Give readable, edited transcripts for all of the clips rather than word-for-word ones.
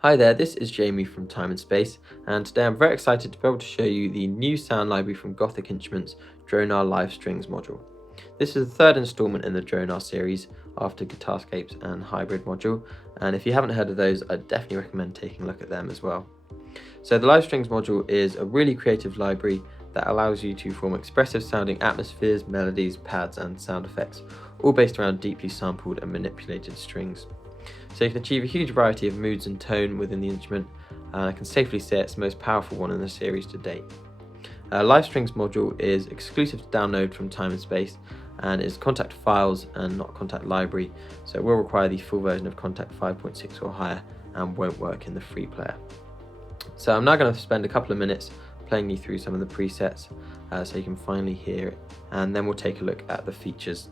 Hi there, this is Jamie from Time+Space, and today I'm very excited to be able to show you the new sound library from Gothic Instruments DRONAR Live Strings module. This is the third installment in the DRONAR series after Guitarscapes and Hybrid module, and if you haven't heard of those, I'd definitely recommend taking a look at them as well. So the Live Strings module is a really creative library that allows you to form expressive sounding atmospheres, melodies, pads and sound effects, all based around deeply sampled and manipulated strings. So you can achieve a huge variety of moods and tone within the instrument, and I can safely say it's the most powerful one in the series to date. Live Strings module is exclusive to download from Time+Space and is Contact Files and not Contact Library, so it will require the full version of Contact 5.6 or higher and won't work in the free player. So I'm now going to spend a couple of minutes playing you through some of the presets so you can finally hear it, and then we'll take a look at the features.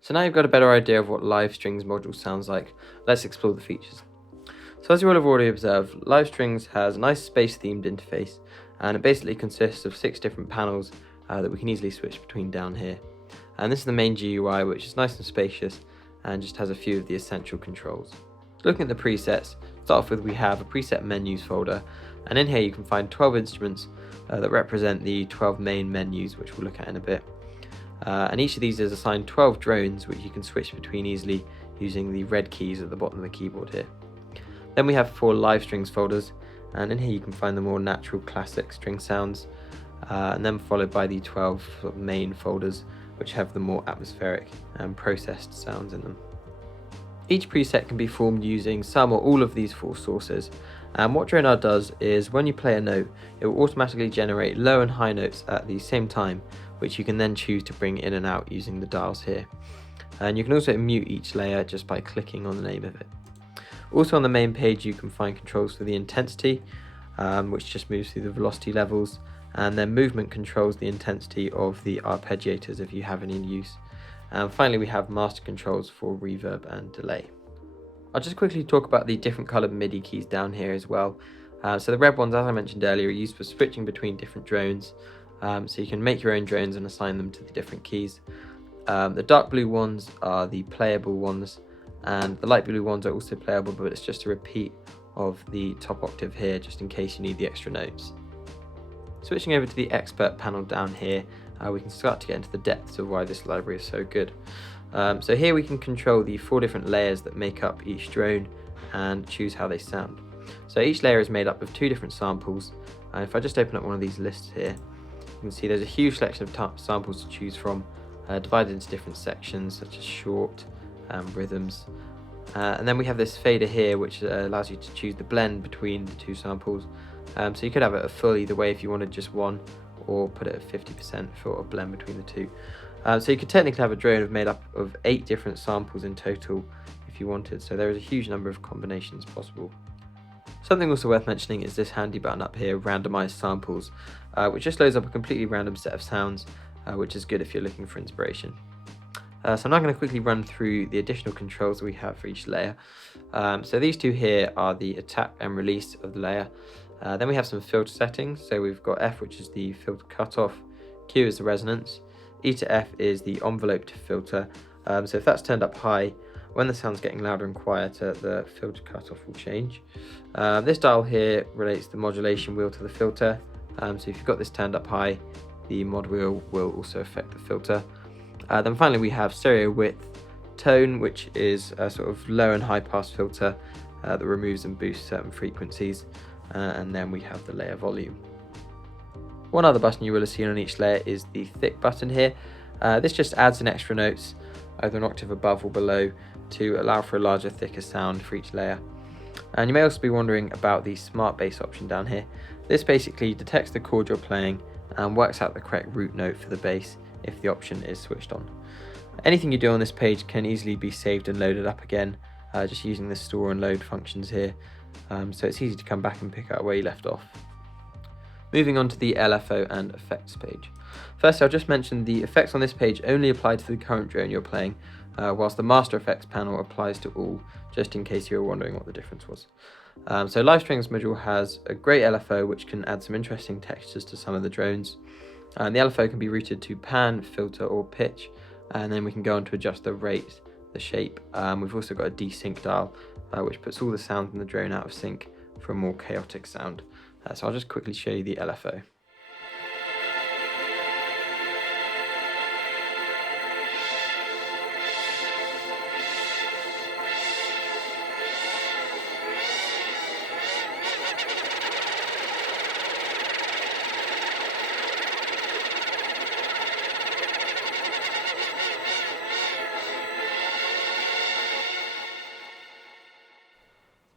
So now you've got a better idea of what Live Strings module sounds like, let's explore the features. So as you will have already observed, Live Strings has a nice space-themed interface, and it basically consists of 6 different panels that we can easily switch between down here. And this is the main GUI, which is nice and spacious and just has a few of the essential controls. Looking at the presets, to start off with we have a preset menus folder, and in here you can find 12 instruments that represent the 12 main menus, which we'll look at in a bit. And each of these is assigned 12 drones, which you can switch between easily using the red keys at the bottom of the keyboard here. Then we have 4 live strings folders, and in here you can find the more natural classic string sounds, and then followed by the 12 main folders, which have the more atmospheric and processed sounds in them. Each preset can be formed using some or all of these 4 sources, and what DRONAR does is when you play a note, it will automatically generate low and high notes at the same time, which you can then choose to bring in and out using the dials here. And you can also mute each layer just by clicking on the name of it. Also on the main page you can find controls for the intensity, which just moves through the velocity levels, and then movement controls the intensity of the arpeggiators if you have any in use. And finally we have master controls for reverb and delay. I'll just quickly talk about the different coloured MIDI keys down here as well. So the red ones, as I mentioned earlier, are used for switching between different drones. So you can make your own drones and assign them to the different keys. The dark blue ones are the playable ones, and the light blue ones are also playable, but it's just a repeat of the top octave here, just in case you need the extra notes. Switching over to the expert panel down here, we can start to get into the depths of why this library is so good. So here we can control the 4 different layers that make up each drone and choose how they sound. So each layer is made up of 2 different samples. If I just open up one of these lists here, you can see there's a huge selection of samples to choose from, divided into different sections such as short, rhythms. And then we have this fader here, which allows you to choose the blend between the 2 samples. So you could have it full either way if you wanted just one, or put it at 50% for a blend between the 2. So you could technically have a drone made up of 8 different samples in total if you wanted, so there is a huge number of combinations possible. Something also worth mentioning is this handy button up here, randomized samples, which just loads up a completely random set of sounds, which is good if you're looking for inspiration. So I'm now going to quickly run through the additional controls we have for each layer. So these 2 here are the attack and release of the layer. Then we have some filter settings. So we've got F, which is the filter cutoff, Q is the resonance, E to F is the envelope to filter. So if that's turned up high, when the sound's getting louder and quieter, the filter cutoff will change. This dial here relates the modulation wheel to the filter. So if you've got this turned up high, the mod wheel will also affect the filter. Then finally we have stereo width, tone, which is a sort of low and high pass filter that removes and boosts certain frequencies. And then we have the layer volume. One other button you will have seen on each layer is the thick button here. This just adds in extra notes, either an octave above or below, to allow for a larger, thicker sound for each layer. And you may also be wondering about the smart bass option down here. This basically detects the chord you're playing and works out the correct root note for the bass if the option is switched on. Anything you do on this page can easily be saved and loaded up again, just using the store and load functions here. So it's easy to come back and pick up where you left off. Moving on to the LFO and effects page. First, I'll just mention the effects on this page only apply to the current drone you're playing, whilst the master effects panel applies to all, just in case you were wondering what the difference was. So Live Strings module has a great LFO which can add some interesting textures to some of the drones. The LFO can be routed to pan, filter or pitch, and then we can go on to adjust the rate, the shape. We've also got a desync dial, which puts all the sounds in the drone out of sync for a more chaotic sound. So I'll just quickly show you the LFO.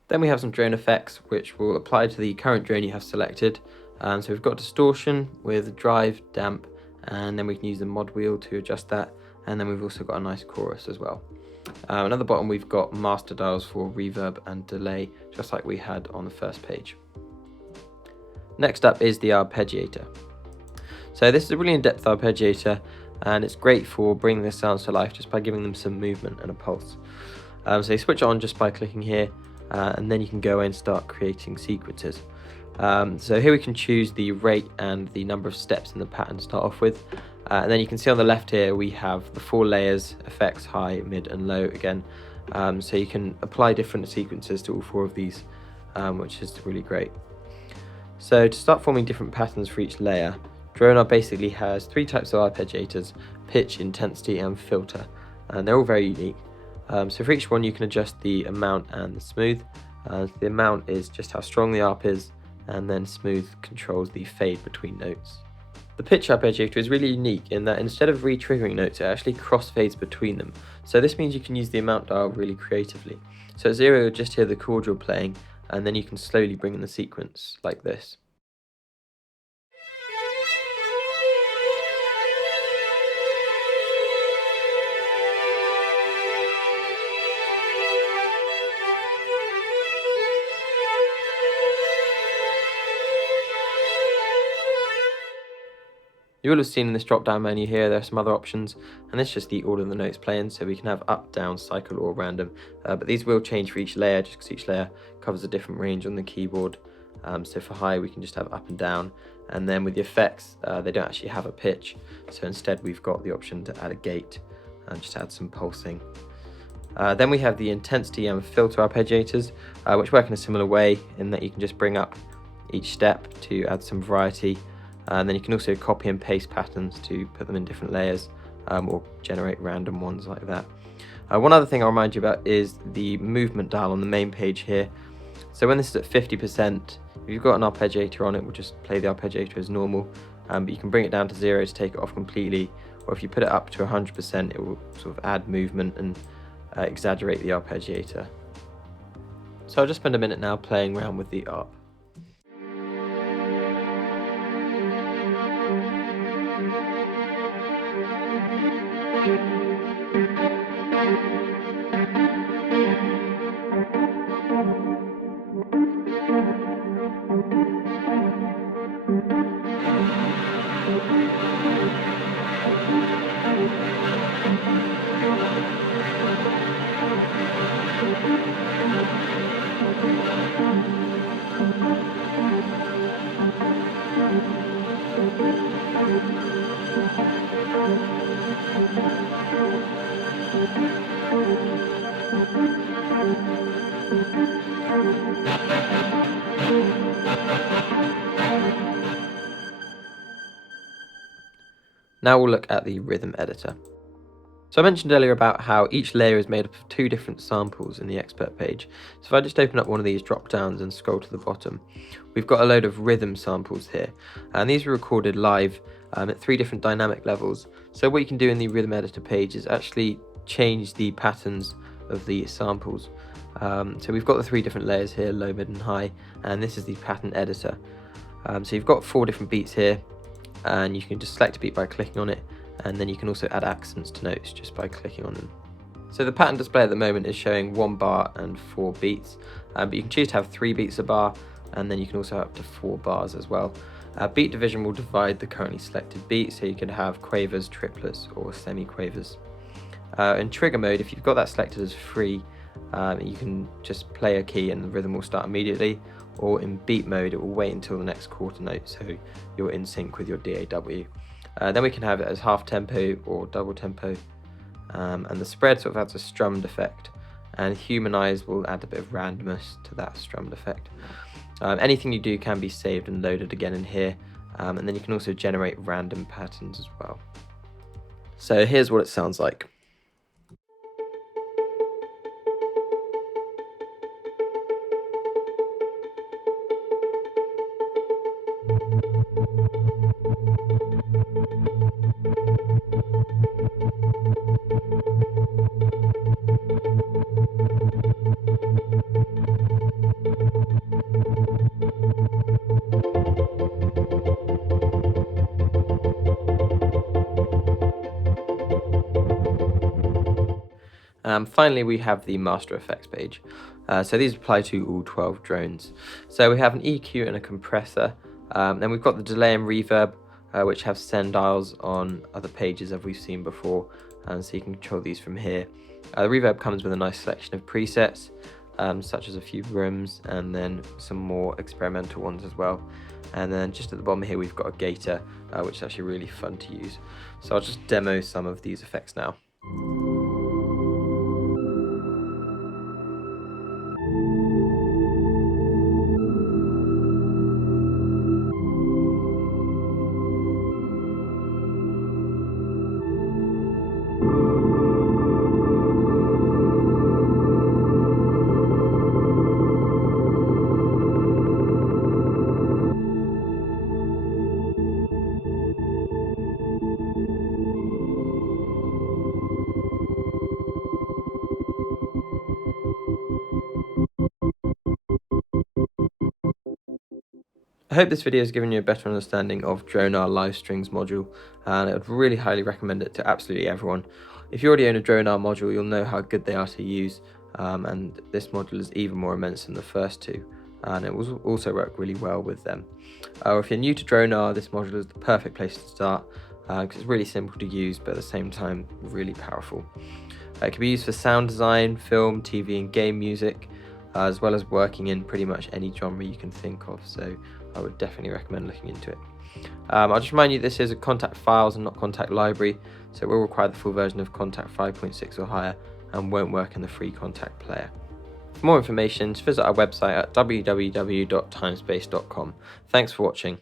Then we have some drone effects which will apply to the current drone you have selected. So we've got distortion with drive, damp, and then we can use the mod wheel to adjust that. And then we've also got a nice chorus as well. And at the bottom we've got master dials for reverb and delay, just like we had on the first page. Next up is the arpeggiator. So this is a really in-depth arpeggiator, and it's great for bringing the sounds to life just by giving them some movement and a pulse. So you switch it on just by clicking here. And then you can go in and start creating sequences. So here we can choose the rate and the number of steps in the pattern to start off with. And then you can see on the left here we have the 4 layers, effects, high, mid and low again. So you can apply different sequences to all 4 of these, which is really great. So to start forming different patterns for each layer, DRONAR basically has 3 types of arpeggiators: pitch, intensity and filter. And they're all very unique. So for each one you can adjust the amount and the smooth. The amount is just how strong the arp is, and then smooth controls the fade between notes. The pitch arpeggiator is really unique in that instead of re-triggering notes, it actually cross-fades between them. So this means you can use the amount dial really creatively. So at 0 you'll just hear the chord you're playing, and then you can slowly bring in the sequence like this. You will have seen in this drop down menu here there are some other options, and this is just the order the notes play in, so we can have up, down, cycle or random, but these will change for each layer just because each layer covers a different range on the keyboard. So for high we can just have up and down, and then with the effects they don't actually have a pitch, so instead we've got the option to add a gate and just add some pulsing. Then we have the intensity and filter arpeggiators, which work in a similar way in that you can just bring up each step to add some variety. And then you can also copy and paste patterns to put them in different layers, or generate random ones like that. One other thing I'll remind you about is the movement dial on the main page here. So when this is at 50%, if you've got an arpeggiator on, it will just play the arpeggiator as normal, but you can bring it down to 0 to take it off completely, or if you put it up to 100%, it will sort of add movement and exaggerate the arpeggiator. So I'll just spend a minute now playing around with the arp. Now we'll look at the rhythm editor. So I mentioned earlier about how each layer is made up of 2 different samples in the expert page. So if I just open up one of these drop downs and scroll to the bottom, we've got a load of rhythm samples here, and these were recorded live at 3 different dynamic levels. So what you can do in the rhythm editor page is actually change the patterns of the samples. So we've got the 3 different layers here, low, mid and high, and this is the pattern editor. So you've got 4 different beats here, and you can just select a beat by clicking on it, and then you can also add accents to notes just by clicking on them. So the pattern display at the moment is showing 1 bar and 4 beats, but you can choose to have 3 beats a bar, and then you can also have up to 4 bars as well. Beat division will divide the currently selected beats, so you can have quavers, triplets or semi-quavers. In trigger mode, if you've got that selected as free, you can just play a key and the rhythm will start immediately, or in beat mode it will wait until the next quarter note, so you're in sync with your DAW. Then we can have it as half tempo or double tempo, and the spread sort of adds a strummed effect, and humanize will add a bit of randomness to that strummed effect. Anything you do can be saved and loaded again in here, and then you can also generate random patterns as well. So here's what it sounds like. Finally, we have the master effects page. So these apply to all 12 drones. So we have an EQ and a compressor. Then we've got the delay and reverb, which have send dials on other pages as we've seen before, and so you can control these from here. The reverb comes with a nice selection of presets, such as a few rooms and then some more experimental ones as well. And then just at the bottom here we've got a gator, which is actually really fun to use. So I'll just demo some of these effects now. I hope this video has given you a better understanding of DRONAR Live Strings module, and I would really highly recommend it to absolutely everyone. If you already own a DRONAR module, you'll know how good they are to use, and this module is even more immense than the first 2, and it will also work really well with them. If you're new to DRONAR, this module is the perfect place to start, because it's really simple to use, but at the same time really powerful. It can be used for sound design, film, TV and game music, as well as working in pretty much any genre you can think of, so I would definitely recommend looking into it. I'll just remind you this is a Kontakt Files and not Kontakt Library, so it will require the full version of Kontakt 5.6 or higher and won't work in the free Kontakt player. For more information, visit our website at www.timespace.com. Thanks for watching.